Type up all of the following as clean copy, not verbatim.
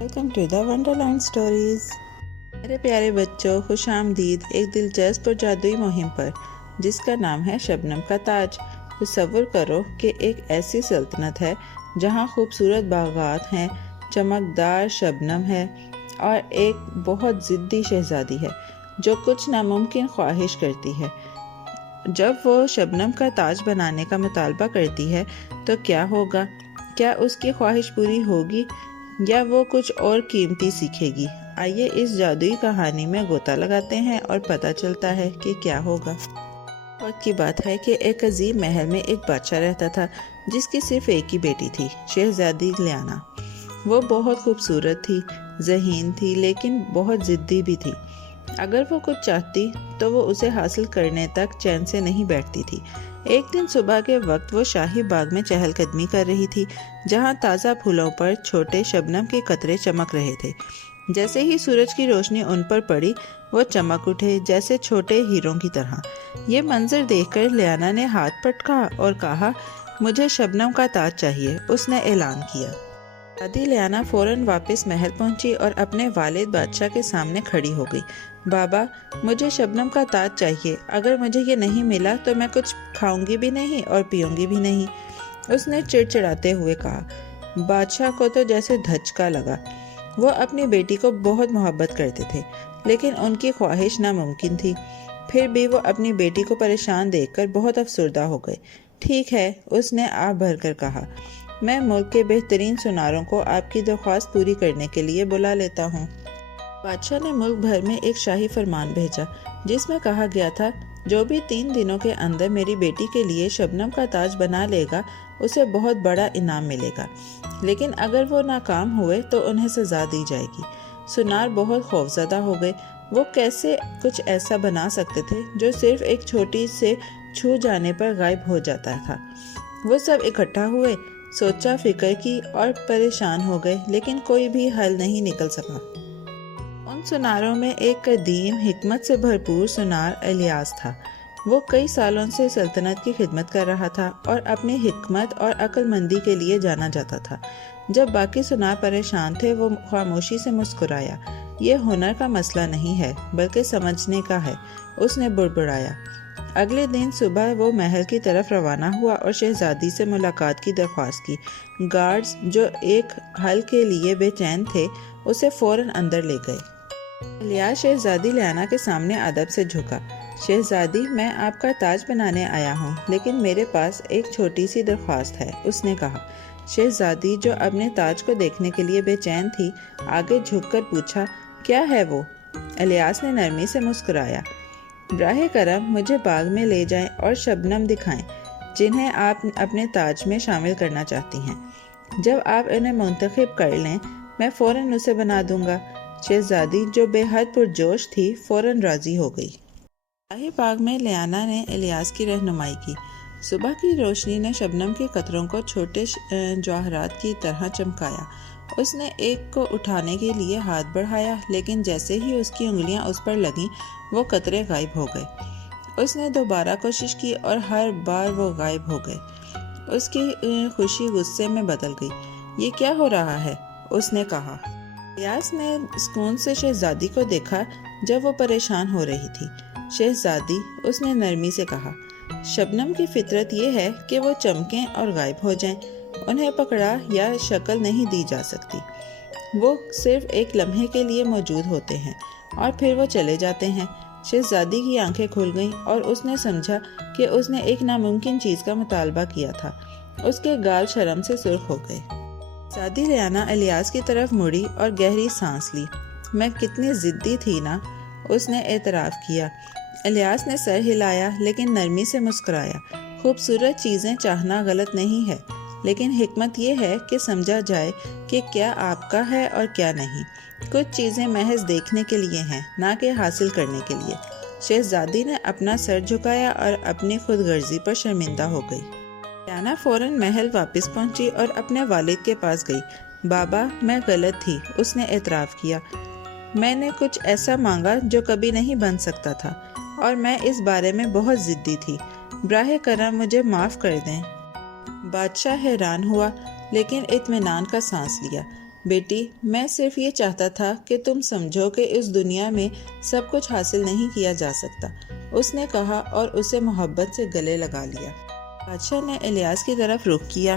Welcome to the Wonderland Stories. میرے پیارے بچوں، خوش آمدید ایک دلچسپ اور جادوئی مہم پر جس کا نام ہے شبنم کا تاج۔ تصور کرو کہ ایک ایسی سلطنت ہے جہاں خوبصورت باغات ہیں، چمکدار شبنم ہے اور ایک بہت ضدی شہزادی ہے جو کچھ ناممکن خواہش کرتی ہے۔ جب وہ شبنم کا تاج بنانے کا مطالبہ کرتی ہے تو کیا ہوگا؟ کیا اس کی خواہش پوری ہوگی یا وہ کچھ اور قیمتی سیکھے گی؟ آئیے اس جادوئی کہانی میں غوطہ لگاتے ہیں اور پتہ چلتا ہے کہ کیا ہوگا۔ وقت کی بات ہے کہ ایک عظیم محل میں ایک بادشاہ رہتا تھا جس کی صرف ایک ہی بیٹی تھی، شہزادی لیانا۔ وہ بہت خوبصورت تھی، ذہین تھی، لیکن بہت ضدی بھی تھی۔ اگر وہ کچھ چاہتی تو وہ اسے حاصل کرنے تک چین سے نہیں بیٹھتی تھی۔ ایک دن صبح کے وقت وہ شاہی باغ میں چہل قدمی کر رہی تھی جہاں تازہ پھولوں پر چھوٹے شبنم کے قطرے چمک رہے تھے۔ جیسے ہی سورج کی روشنی ان پر پڑی وہ چمک اٹھے جیسے چھوٹے ہیروں کی طرح۔ یہ منظر دیکھ کر لیانا نے ہاتھ پٹکا اور کہا، مجھے شبنم کا تاج چاہیے۔ اس نے اعلان کیا۔ شہزادی لیانا فوراً واپس محل پہنچی اور اپنے والد بادشاہ کے سامنے کھڑی ہو گئی۔ بابا، مجھے شبنم کا تاج چاہیے۔ اگر مجھے یہ نہیں ملا تو میں کچھ کھاؤں گی بھی نہیں اور پیوں گی بھی نہیں، اس نے چڑچڑاتے ہوئے کہا۔ بادشاہ کو تو جیسے دھچکا لگا۔ وہ اپنی بیٹی کو بہت محبت کرتے تھے لیکن ان کی خواہش ناممکن تھی۔ پھر بھی وہ اپنی بیٹی کو پریشان دیکھ کر بہت افسردہ ہو گئے۔ ٹھیک ہے، اس نے آہ بھر کر کہا، میں ملک کے بہترین سوناروں کو آپ کی درخواست پوری کرنے کے لیے بلا لیتا ہوں۔ بادشاہ نے ملک بھر میں ایک شاہی فرمان بھیجا جس میں کہا گیا تھا، جو بھی 3 دنوں کے اندر میری بیٹی کے لیے شبنم کا تاج بنا لے گا اسے بہت بڑا انعام ملے گا، لیکن اگر وہ ناکام ہوئے تو انہیں سزا دی جائے گی۔ سونار بہت خوفزدہ ہو گئے۔ وہ کیسے کچھ ایسا بنا سکتے تھے جو صرف ایک چھوٹی سے چھو جانے پر غائب ہو جاتا تھا؟ وہ سب اکٹھا ہوئے، سوچا فکر کی اور پریشان ہو گئے، لیکن کوئی بھی حل نہیں نکل سکا۔ ان سوناروں میں ایک قدیم حکمت سے بھرپور سونار الیاس تھا۔ وہ کئی سالوں سے سلطنت کی خدمت کر رہا تھا اور اپنی حکمت اور عقل مندی کے لیے جانا جاتا تھا۔ جب باقی سونار پریشان تھے وہ خاموشی سے مسکرایا۔ یہ ہنر کا مسئلہ نہیں ہے بلکہ سمجھنے کا ہے، اس نے بڑبڑایا۔ اگلے دن صبح وہ محل کی طرف روانہ ہوا اور شہزادی سے ملاقات کی درخواست کی۔ گارڈز جو ایک حل کے لیے بے چین تھے اسے فوراً اندر لے گئے۔ الیاس شہزادی لیانا کے سامنے ادب سے جھکا۔ شہزادی، میں آپ کا تاج بنانے آیا ہوں لیکن میرے پاس ایک چھوٹی سی درخواست ہے، اس نے کہا۔ شہزادی جو اپنے تاج کو دیکھنے کے لیے بے چین تھی آگے جھک کر پوچھا، کیا ہے وہ؟ الیاس نے نرمی سے مسکرایا، براہ کرم مجھے باغ میں لے جائیں اور شبنم دکھائیں جنہیں آپ اپنے تاج میں شامل کرنا چاہتی ہیں۔ جب آپ انہیں منتخب کر لیں میں فوراً اسے بنا دوں گا۔ شہزادی جو بے حد پرجوش تھی فوراً راضی ہو گئی۔ شاہی باغ میں لیانا نے الیاس کی رہنمائی کی۔ صبح کی روشنی نے شبنم کے قطروں کو چھوٹے جواہرات کی طرح چمکایا۔ اس نے ایک کو اٹھانے کے لیے ہاتھ بڑھایا لیکن جیسے ہی اس کی انگلیاں اس پر لگیں وہ قطرے غائب ہو گئے۔ اس نے دوبارہ کوشش کی اور ہر بار وہ غائب ہو گئے۔ اس کی خوشی غصے میں بدل گئی۔ یہ کیا ہو رہا ہے؟ اس نے کہا۔ الیاس نے سکون سے شہزادی کو دیکھا جب وہ پریشان ہو رہی تھی۔ شہزادی، اس نے نرمی سے کہا، شبنم کی فطرت یہ ہے کہ وہ چمکیں اور غائب ہو جائیں، انہیں پکڑا یا شکل نہیں دی جا سکتی۔ وہ صرف ایک لمحے کے لیے موجود ہوتے ہیں اور پھر وہ چلے جاتے ہیں۔ شہزادی کی آنکھیں کھل گئیں اور اس نے سمجھا کہ اس نے ایک ناممکن چیز کا مطالبہ کیا تھا۔ اس کے گال شرم سے سرخ ہو گئے۔ شہزادی لیانا الیاس کی طرف مڑی اور گہری سانس لی۔ میں کتنی ضدی تھی نا، اس نے اعتراف کیا۔ الیاس نے سر ہلایا لیکن نرمی سے مسکرایا۔ خوبصورت چیزیں چاہنا غلط نہیں ہے، لیکن حکمت یہ ہے کہ سمجھا جائے کہ کیا آپ کا ہے اور کیا نہیں۔ کچھ چیزیں محض دیکھنے کے لیے ہیں، نہ کہ حاصل کرنے کے لیے۔ شہزادی نے اپنا سر جھکایا اور اپنی خود غرضی پر شرمندہ ہو گئی۔ لیانا فوراً محل واپس پہنچی اور اپنے والد کے پاس گئی۔ بابا، میں غلط تھی، اس نے اعتراف کیا۔ میں نے کچھ ایسا مانگا جو کبھی نہیں بن سکتا تھا اور میں اس بارے میں بہت ضدی تھی۔ براہ کرم مجھے معاف کر دیں۔ بادشاہ حیران ہوا لیکن اطمینان کا سانس لیا۔ بیٹی، میں صرف یہ چاہتا تھا کہ تم سمجھو کہ اس دنیا میں سب کچھ حاصل نہیں کیا جا سکتا، اس نے کہا اور اسے محبت سے گلے لگا لیا۔ بادشاہ نے الیاس کی طرف رخ کیا۔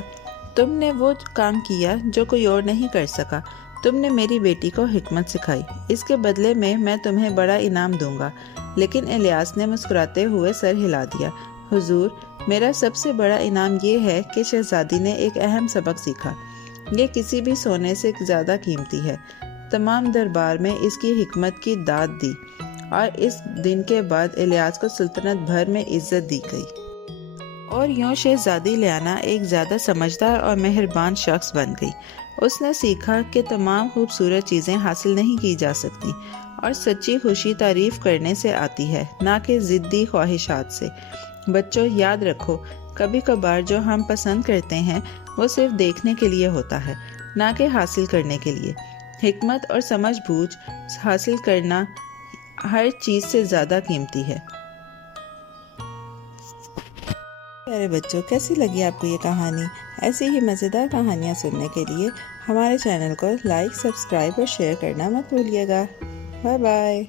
تم نے وہ کام کیا جو کوئی اور نہیں کر سکا۔ تم نے میری بیٹی کو حکمت سکھائی، اس کے بدلے میں تمہیں بڑا انعام دوں گا۔ لیکن الیاس نے مسکراتے ہوئے سر ہلا دیا۔ حضور، میرا سب سے بڑا انعام یہ ہے کہ شہزادی نے ایک اہم سبق سیکھا۔ یہ کسی بھی سونے سے زیادہ قیمتی ہے۔ تمام دربار میں اس کی حکمت کی داد دی، اور اس دن کے بعد الیاس کو سلطنت بھر میں عزت دی گئی۔ اور یوں شہزادی لیانا ایک زیادہ سمجھدار اور مہربان شخص بن گئی۔ اس نے سیکھا کہ تمام خوبصورت چیزیں حاصل نہیں کی جا سکتی، اور سچی خوشی تعریف کرنے سے آتی ہے، نہ کہ ضدی خواہشات سے۔ بچوں، یاد رکھو، کبھی کبھار جو ہم پسند کرتے ہیں وہ صرف دیکھنے کے لیے ہوتا ہے، نہ کہ حاصل کرنے کے لیے۔ حکمت اور سمجھ بوجھ حاصل کرنا ہر چیز سے زیادہ قیمتی ہے۔ پیارے بچوں، کیسی لگی آپ کو یہ کہانی؟ ایسی ہی مزیدار کہانیاں سننے کے لیے ہمارے چینل کو لائک، سبسکرائب اور شیئر کرنا مت بھولیے گا۔ Bye bye.